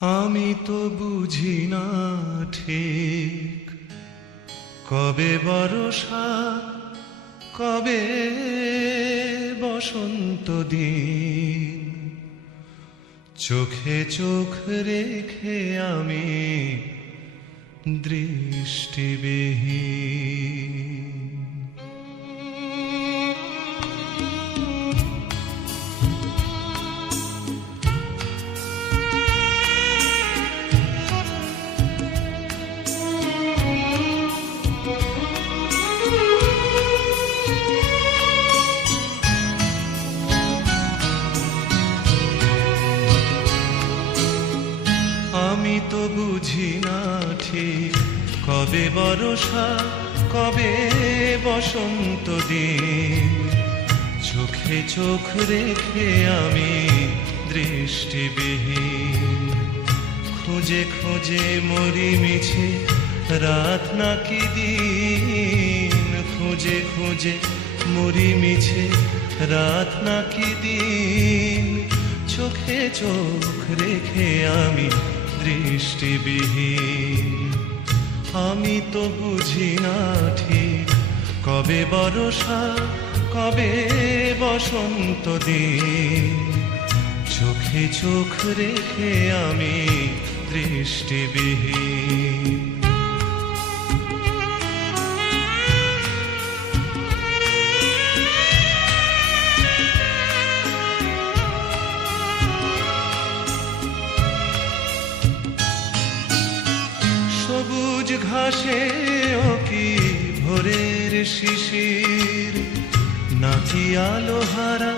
আমি তো বুঝি না ঠিক কবে বর্ষা কবে বসন্ত দিন। চোখে চোখ রেখে আমি দৃষ্টিবিহীন। আমি তো বুঝি না ঠিক কবে বর্ষা কবে বসন্ত দিন। চোখে চোখ রেখে আমি দৃষ্টিবিহীন। খুঁজে খুঁজে মরি মিছে রাত নাকি দিন। খুঁজে খুঁজে মরি মিছে রাত নাকি দিন। চোখে চোখ রেখে আমি দৃষ্টিবিহীন। আমি তো বুঝি না ঠিক কবে বর্ষা কবে বসন্ত দিন। চোখে চোখ রেখে আমি দৃষ্টিবিহীন। সবুজ ঘাসে ও কি ভোরের শিশির, নাকি আলোহারা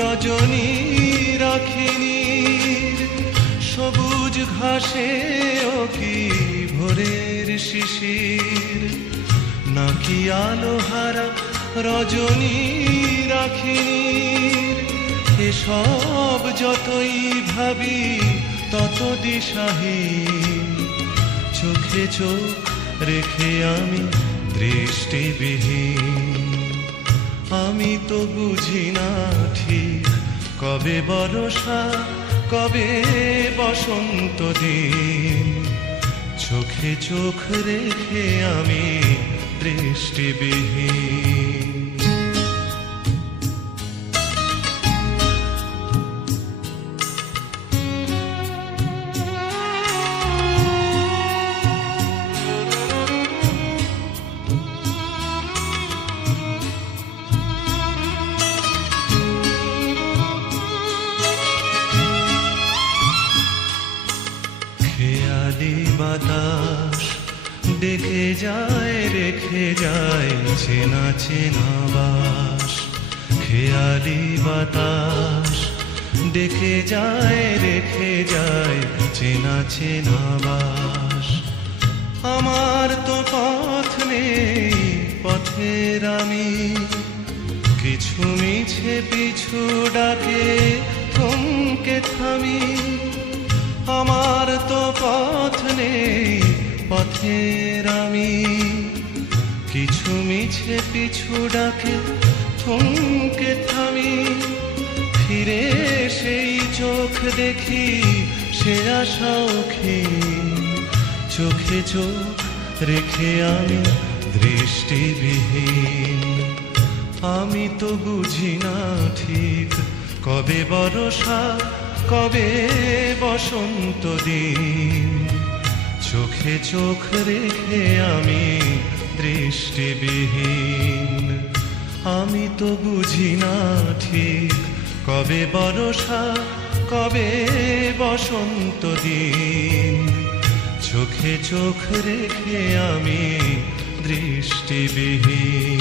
রজনী রাখিনীর। সবুজ ঘাসে ও কি ভোরের শিশির, নাকি আলোহারা রজনী রাখিনীর। এসব যতই ভাবি তত দিশাহীন। চোখে চোখ রেখে আমি দৃষ্টিবিহীন। আমি তো বুঝি না ঠিক কবে বর্ষা কবে বসন্ত দিন। চোখে চোখ রেখে আমি দৃষ্টিবিহীন। খেয়ালি বাতাস ডেকে যায় রেখে যায় চেনা চেনা বাস। খেয়ালি বাতাস ডেকে যায় রেখে যায় চেনা চেনা বাস। আমার তো পথ নেই পথের আমি, কিছু মিছে পিছু ডাকে থমকে থামি। আমার তো পথ নেই পথের আমি, কিছু মিছে পিছু ডাকে থমকে থামি। ফিরে সেই চোখ দেখি সে আশাউখীন। চোখে চোখ রেখে আমি দৃষ্টিবিহীন। আমি তো বুঝি না ঠিক কবে বর্ষা কবে বসন্ত দিন। চোখে চোখ রেখে আমি দৃষ্টিবিহীন। আমি তো বুঝি না ঠিক কবে বর্ষা কবে বসন্ত দিন। চোখে চোখ রেখে আমি দৃষ্টিবিহীন।